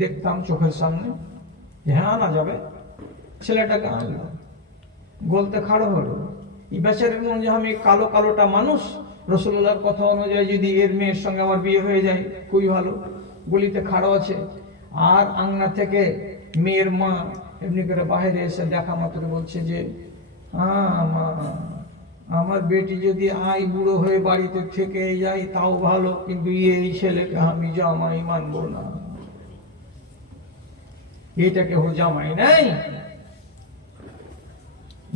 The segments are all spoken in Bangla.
দেখতাম চোখের সামনে, হ্যাঁ আনা যাবে, ছেলেটাকে আনলো, গলতে খাড়ো হলো। এই বেচারের মনে যে আমি কালো কালোটা মানুষ, রাসূলুল্লাহর কথা অনুযায়ী যদি এর মেয়ের সঙ্গে আমার বিয়ে হয়ে যায় খুবই ভালো। গলিতে খাড়ো আছে, আর আংনা থেকে মেয়ের মা এমনি করে বাইরে এসে দেখা মাত্র বলছে যে মা, আমার বেটি যদি আই বুড়ো হয়ে বাড়িতে থেকে যাই তাও ভালো, কিন্তু এই ছেলেকে আমি জামাই মানবো না। এটাকে জামাই নাই।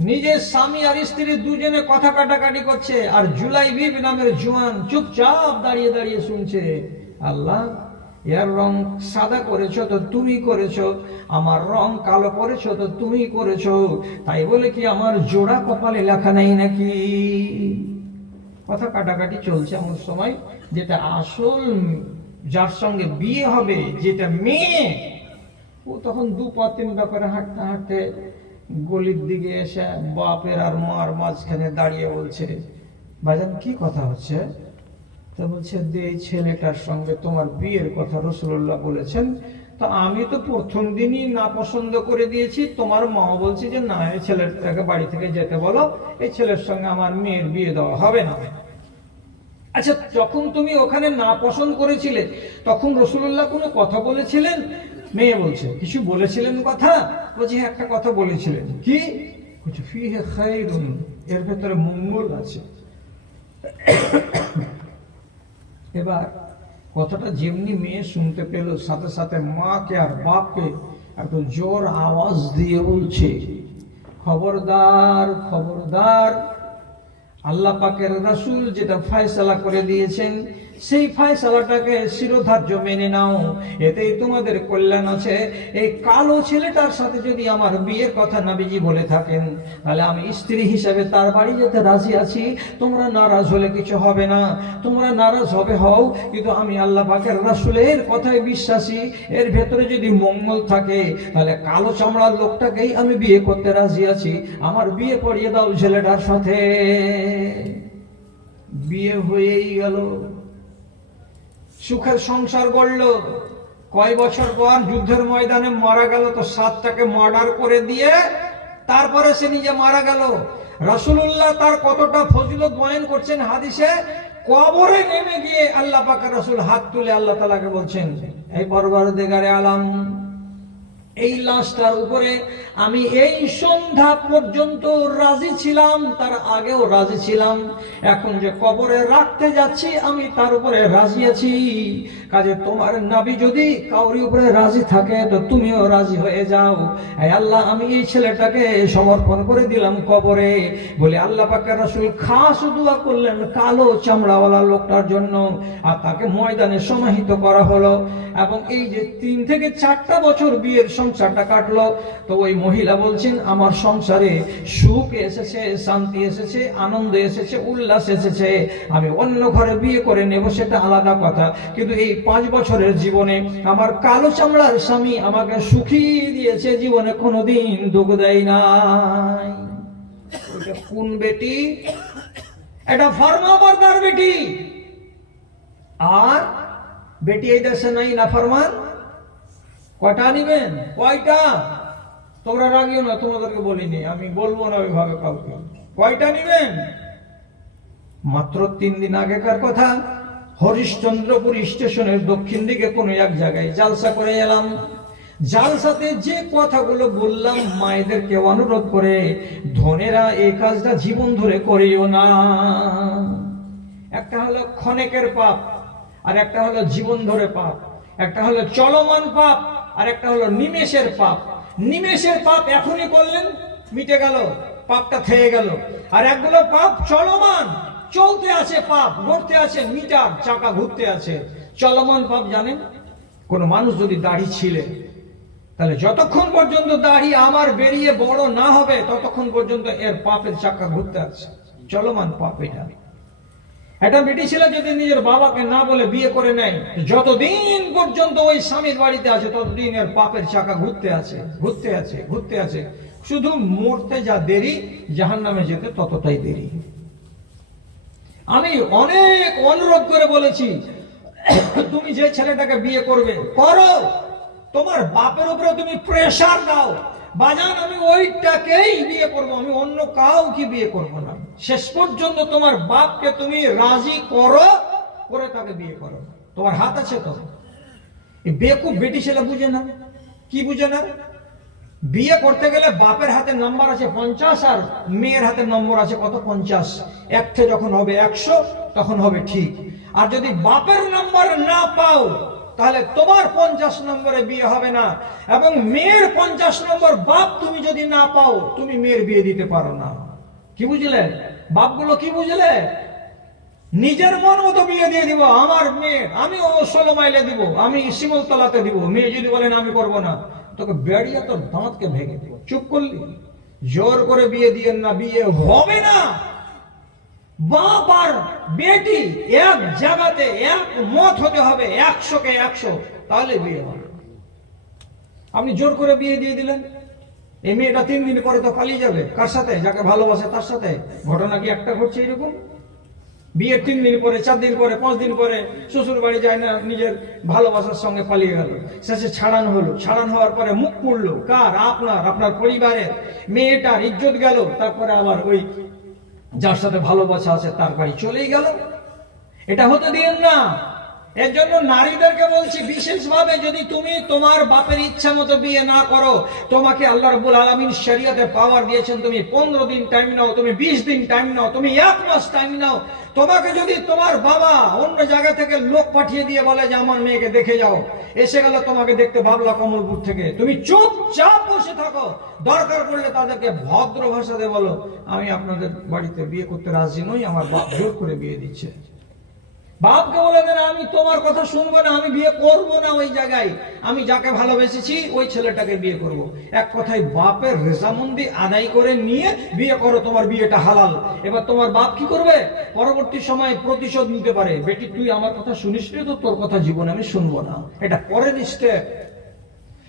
নিজের স্বামী আর স্ত্রী দুজনে কথা কাটাকাটি করছে, আর জুলাইবিব নামের জোয়ান চুপচাপ দাঁড়িয়ে দাঁড়িয়ে শুনছে। আল্লাহ, এর রং সাদা করেছো তো তুমি করেছো, আমার রং কালো করেছো তো তুমি করেছো, তাই বলে কি আমার জোড়া কপালে লেখা নাই নাকি? কথা কাটাকাটি চলছে এমন সময় যেটা আসল যার সঙ্গে বিয়ে হবে, যেটা মেয়ে, ও তখন 2 পা 3 পা করে হাঁটতে হাঁটতে গলির দিকে এসে বাপের আর মার মাঝখানে দাঁড়িয়ে বলছে, ভাইজান কি কথা হচ্ছে? তো বলছে, এই ছেলেটার সঙ্গে তোমার বিয়ের কথা রাসূলুল্লাহ বলেছেন, তো আমি তো প্রথম দিনই না পছন্দ করে দিয়েছি, তোমার মা বলছে যে না, এই ছেলেটাকে বাড়ি থেকে যেতে বলো, এই ছেলের সঙ্গে আমার মেয়ের বিয়ে দেওয়া হবে না। আচ্ছা, যখন তুমি ওখানে না পছন্দ করেছিলে তখন রাসূলুল্লাহ কোনো কথা বলেছিলেন? মেয়ে বলছে, কিছু বলেছিলেন কথা? বলছে, একটা কথা বলেছিলেন। কি? ফিহে খায়রুন, এর ভেতরে মঙ্গল আছে। এবার কথাটা যেমনি মেয়ে শুনতে পেল, সাথে সাথে মাকে আর বাপকে একটু জোর আওয়াজ দিয়ে বলছে, খবরদার খবরদার, আল্লাহ পাকের রাসূল যেটা ফয়সালা করে দিয়েছেন সেই ফয়সালাটাকে শিরোধার্য মেনে নাও, এতেই তোমাদের কল্যাণ আছে। এই কালো ছেলেটার সাথে যদি আমার বিয়ের কথা নবীজি বলে থাকেন, তাহলে আমি স্ত্রী হিসেবে তার বাড়ি যেতে রাজি আছি। তোমরা নারাজ হলে কিছু হবে না, তোমরা নারাজ হবে হও, কিন্তু আমি আল্লাহ পাকের রাসূলের কথায় বিশ্বাসী। এর ভেতরে যদি মঙ্গল থাকে তাহলে কালো চামড়ার লোকটাকেই আমি বিয়ে করতে রাজি আছি, আমার বিয়ে পড়িয়ে দাও ছেলেটার সাথে। বিয়ে হয়েই গেল, সুখের সংসার গড়ল। কয় বছর পর যুদ্ধের ময়দানে মারা গেল, তো 7টাকে মার্ডার করে দিয়ে তারপরে সে নিজে মারা গেল। রাসূলুল্লাহ তার কতটা ফজিলত বয়ান করছেন হাদিসে। কবরে নেমে গিয়ে আল্লাহ পাকের রাসূল হাত তুলে আল্লাহ তাআলাকে বলছেন, এই পরওয়ারদিগারে আলম, এই লাশটার উপরে আমি এই সন্ধ্যা পর্যন্ত রাজি ছিলাম, তার আগেও রাজি ছিলাম, এখন যে কবরে রাখতে যাচ্ছি আমি তার উপরে রাজি আছি। কাজে তোমার নবী যদি কাউরি উপরে রাজি থাকে তো তুমিও রাজি হয়ে যাও। এই আল্লাহ, আমি এই ছেলেটাকে সমর্পণ করে দিলাম কবরে। বলে আল্লাহ পাকের রাসূল খাস দোয়া করলেন কালো চামড়াওয়ালা লোকটার জন্য, আর তাকে ময়দানে সমাহিত করা হলো। এবং এই যে 3 থেকে 4টা বছর বিয়ের সংসারটা কাটলো, তো ওই মহিলা বলছেন, আমার সংসারে সুখ এসেছে, শান্তি এসেছে, আনন্দ এসেছে, উল্লাস এসেছে, আমি অন্য ঘরে বিয়ে করে নেব সেটা আলাদা কথা, কিন্তু এই 5 বছরের জীবনে আমার কালো চামড়ার স্বামী আমাকে সুখী দিয়েছে, জীবনে কোনোদিন দুঃখ দেয় নাই। ওটা কোন বেটি? এটা ফরমাবরদার বেটি। আর বেটি এই দেশে নাই নাফরমান। কয়টা নিবেন? কয়টা? তোমরা রাগিও না, তোমাদেরকে বলিনি, আমি বলবো না ওইভাবে কাউকে। কয়টা নিবেন? মাত্র 3 দিন আগেকার কথা, হরিশ্চন্দ্রপুর স্টেশনের দক্ষিণ দিকে কোন এক জায়গায় জালসা করে এলাম। জালসাতে যে কথাগুলো বললাম, মায়েদেরকে অনুরোধ করে, ধনেরা এই কাজটা জীবন ধরে করিও না। একটা হলো ক্ষণেকের পাপ, আর একটা হলো জীবন ধরে পাপ। একটা হলো চলমান পাপ, আর একটা হলো নিমেষের পাপ। নিমেষের পাপ এখনই করলেন, মিটে গেল, পাপটা থেয়ে গেল। আর একগুলো পাপ চলমান, চলতে আছে, পাপ ঘুরতে আছে, মিটার চাকা ঘুরতে আছে। চলমান পাপ জানেন, কোন মানুষ যদি দাড়ি ছিলে, তাহলে যতক্ষণ পর্যন্ত দাড়ি আমার বেরিয়ে বড় না হবে ততক্ষণ পর্যন্ত এর পাপের চাকা ঘুরতে আছে, চলমান পাপ এটা। একটা বেটি ছেলে যদি নিজের বাবাকে না বলে বিয়ে করে নেয়, যতদিন পর্যন্ত ওই স্বামীর বাড়িতে আছে ততদিন এর পাপের চাকা ঘুরতে আছে, ঘুরতে আছে, ঘুরতে আছে। শুধু মরতে যা দেরি, জাহান্নামে যেতে ততটাই দেরি। আমি অনেক অনুরোধ করে বলেছি, তুমি যে ছেলেটাকে বিয়ে করবে করো, তোমার বাপের উপরে তুমি প্রেসার দাও, বাজান আমি ওইটাকেই বিয়ে করব, আমি অন্য কাউকে বিয়ে করব না। শেষ পর্যন্ত তোমার বাপকে তুমি রাজি করো, করে তাকে বিয়ে করো। তোমার হাত আছে তো। বেকুব বেটি ছেলে বুঝে না, কি বুঝে না? বিয়ে করতে গেলে বাপের হাতে নাম্বার আছে 50 আর মেয়ের হাতে নম্বর আছে কত 50। একটা যখন হবে 100 তখন হবে ঠিক। আর যদি বাপের নাম্বার না পাও তাহলে তোমার 50 নম্বরে বিয়ে হবে না, এবং মেয়ের 50 নম্বর বাপ তুমি যদি না পাও তুমি মেয়ের বিয়ে দিতে পারো না। কি বুঝলে বাপগুলো, কি বুঝলে? নিজের মন মতো বিয়ে দিয়ে দিব। আমার মেয়ে আমি 16 মাইলে দিব, আমি শিমলতলাতে দিব। মেয়ে যদি বলেন আমি করব না, তোকে বেড়িয়ে তোর দাঁতকে ভেঙে দিব। চুপ করলি? জোর করে বিয়ে দিয়েন না, বিয়ে হবে না। বাপ আর বেটি এক জায়গাতে এক মত হতে হবে, 100-কে 100, তাহলে বিয়ে হবে। আপনি জোর করে বিয়ে দিয়ে দিলেন, এই মেয়েটা 3 দিন পরে তো পালিয়ে যাবে। কার সাথে? যাকে ভালোবাসে তার সাথে। ঘটনা কি একটা ঘটছে এরকম? বিয়ের 3 দিন পরে, 4 দিন পরে, 5 দিন পরে শ্বশুর বাড়ি যায় না, নিজের ভালোবাসার সঙ্গে পালিয়ে গেল। শেষে ছাড়ানো হলো। ছাড়ানো হওয়ার পরে মুখ পুড়লো কার? আপনার পরিবারের। মেয়েটার ইজ্জত গেল। তারপরে আবার ওই যার সাথে ভালোবাসা আছে তার বাড়ি চলেই গেল। এটা হতে দিন না। এর জন্য নারীদেরকে বলছি বিশেষভাবে, যদি তুমি তোমার বাপের ইচ্ছা মতো বিয়ে না করো, তোমাকে আল্লাহ রাব্বুল আলামিন শরীয়তে পাওয়ার দিয়েছেন, তুমি 15 দিন টাইম নাও, তুমি 20 দিন টাইম নাও, তুমি 1 মাস টাইম নাও। তোমাকে যদি তোমার বাবা অন্য জায়গা থেকে লোক পাঠিয়ে দিয়ে বলে যে আমার মেয়েকে দেখে যাও, এসে গেল তোমাকে দেখতে বাবলা কমলপুর থেকে, তুমি চুপচাপ বসে থাকো। দরকার পড়লে তাদেরকে ভদ্র ভাষাতে বলো আমি আপনাদের বাড়িতে বিয়ে করতে রাজি নই, আমার বাপ জোর করে বিয়ে দিচ্ছে। বাপকে বলে দেন আমি তোমার কথা শুনবো না, আমি বিয়ে করব না। ওই জায়গায় আমি যাকে ভালোবেসেছি ওই ছেলেটাকে বিয়ে করব। এক কথায় বাপের রেজামন্দি আদায় করে নিয়ে বিয়ে করো, তোমার বিয়েটা হালাল। এবার তোমার বাপ কি করবে? পরবর্তী সময়ে প্রতিশোধ নিতে পারে। বেটি তুই আমার কথা শুনিস নি তো, তোর কথা জীবনে আমি শুনবো না। এটা পরের স্টেপ।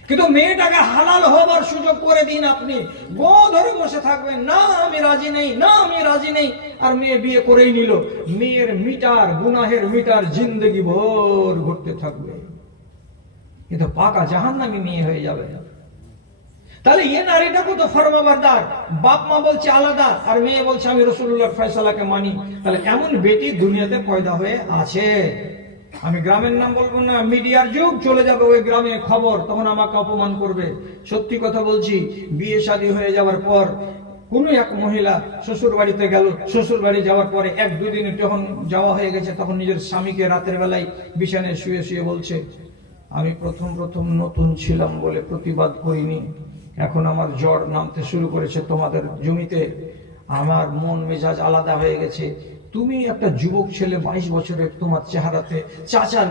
কিন্তু মেয়েটাকে হালাল হবার সুযোগ করে দিন। আপনি গো ধরে বসে থাকবেন, না আমি রাজি নেই, না আমি রাজি নেই। আর মেয়ে বিয়ে করেই নিল। মেয়ের মিটার, গুনাহের মিটার জিন্দগি ভোর ঘুরতে থাকবে। কিন্তু পাকা জাহান্নামী মেয়ে হয়ে যাবে। তাহলে এই নারীটা কত ফরমাবরদার। বাপ মা বলছে আলাদা, আর মেয়ে বলছে আমি রাসূলুল্লাহর ফয়সালাকে মানি। তাহলে এমন বেটি দুনিয়াতে পয়দা হয়ে আছে। আমি গ্রামের নাম বলবো না, মিডিয়ার যুগ চলে যাবে ওই গ্রামে খবর, তখন আমাকে অপমান করবে। সত্যি কথা বলছি, বিয়ে শাদী হয়ে যাওয়ার পর কোন এক মহিলা শ্বশুর বাড়িতে গেল, শ্বশুর বাড়ি যাওয়ার পরে 1-2 দিন যখন যাওয়া হয়ে গেছে, তখন নিজের স্বামীকে রাতের বেলায় বিছানায় শুয়ে শুয়ে বলছে আমি প্রথম নতুন ছিলাম বলে প্রতিবাদ করিনি, এখন আমার জ্বর নামতে শুরু করেছে তোমাদের জমিতে, আমার মন মেজাজ আলাদা হয়ে গেছে। তুমি একটা যুবক ছেলে, 22 বছরের, তোমার চেহারাতে চাচার